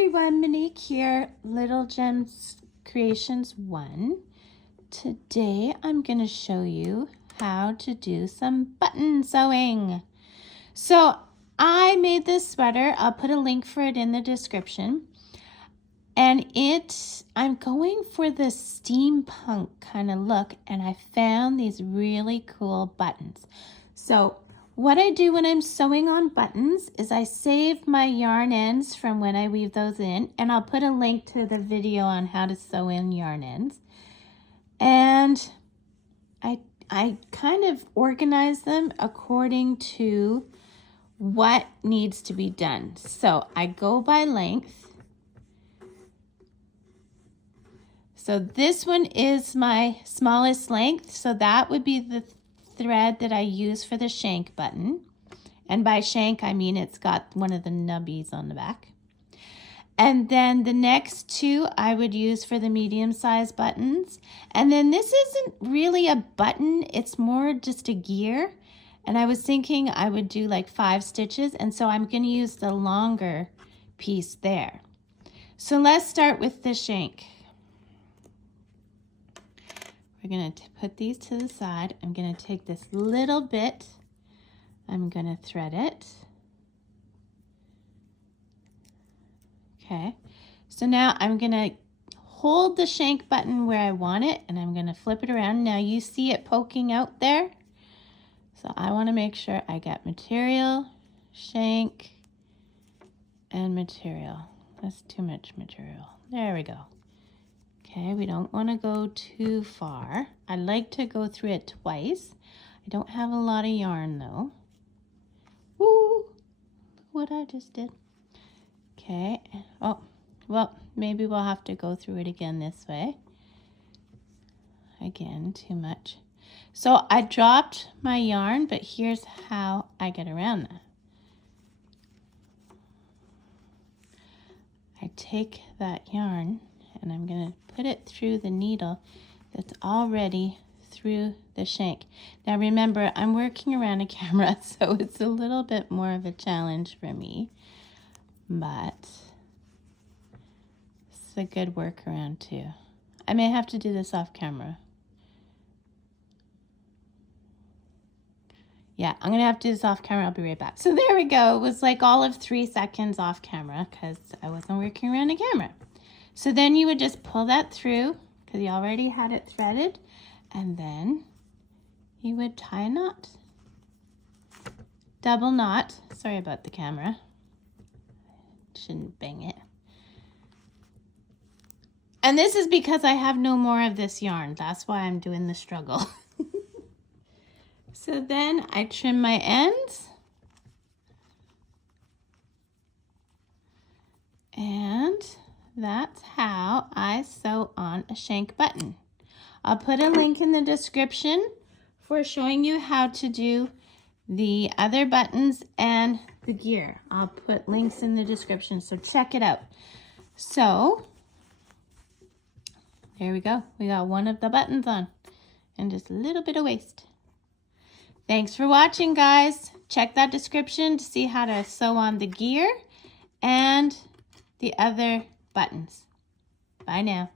everyone, Monique here, Little Gems Creations 1. Today I'm going to show you how to do some button sewing. So I made this sweater. I'll put a link for it in the description. And I'm going for the steampunk kind of look, and I found these really cool buttons. So what I do when I'm sewing on buttons is I save my yarn ends from when I weave those in, and I'll put a link to the video on how to sew in yarn ends. And I kind of organize them according to what needs to be done. So I go by length. So this one is my smallest length, so that would be the thread that I use for the shank button. And by shank, I mean it's got one of the nubbies on the back. And then the next two I would use for the medium-sized buttons. And then this isn't really a button, it's more just a gear. And I was thinking I would do like 5 stitches, and so I'm going to use the longer piece there. So let's start with the shank. We're going to put these to the side. I'm going to take this little bit. I'm going to thread it. Okay. So now I'm going to hold the shank button where I want it, and I'm going to flip it around. Now you see it poking out there. So I want to make sure I got material, shank, and material. That's too much material. There we go. Okay, we don't want to go too far. I like to go through it twice. I don't have a lot of yarn though. Woo! What I just did. Okay. Oh, well, maybe we'll have to go through it again this way. Again, too much. So I dropped my yarn, but here's how I get around that. I take that yarn and I'm going to put it through the needle that's already through the shank. Now remember, I'm working around a camera, so it's a little bit more of a challenge for me, but it's a good workaround too. I may have to do this off camera. Yeah, I'm going to have to do this off camera. I'll be right back. So there we go. It was like all of 3 seconds off camera because I wasn't working around a camera. So then you would just pull that through because you already had it threaded, and then you would tie a knot. Double knot. Sorry about the camera. Shouldn't bang it. And this is because I have no more of this yarn. That's why I'm doing the struggle. So then I trim my ends. And that's how I sew on a shank button. I'll put a link in the description for showing you how to do the other buttons and the gear. I'll put links in the description, so check it out. So there we go. We got one of the buttons on and just a little bit of waist. Thanks for watching, guys. Check that description to see how to sew on the gear and the other buttons. Bye now.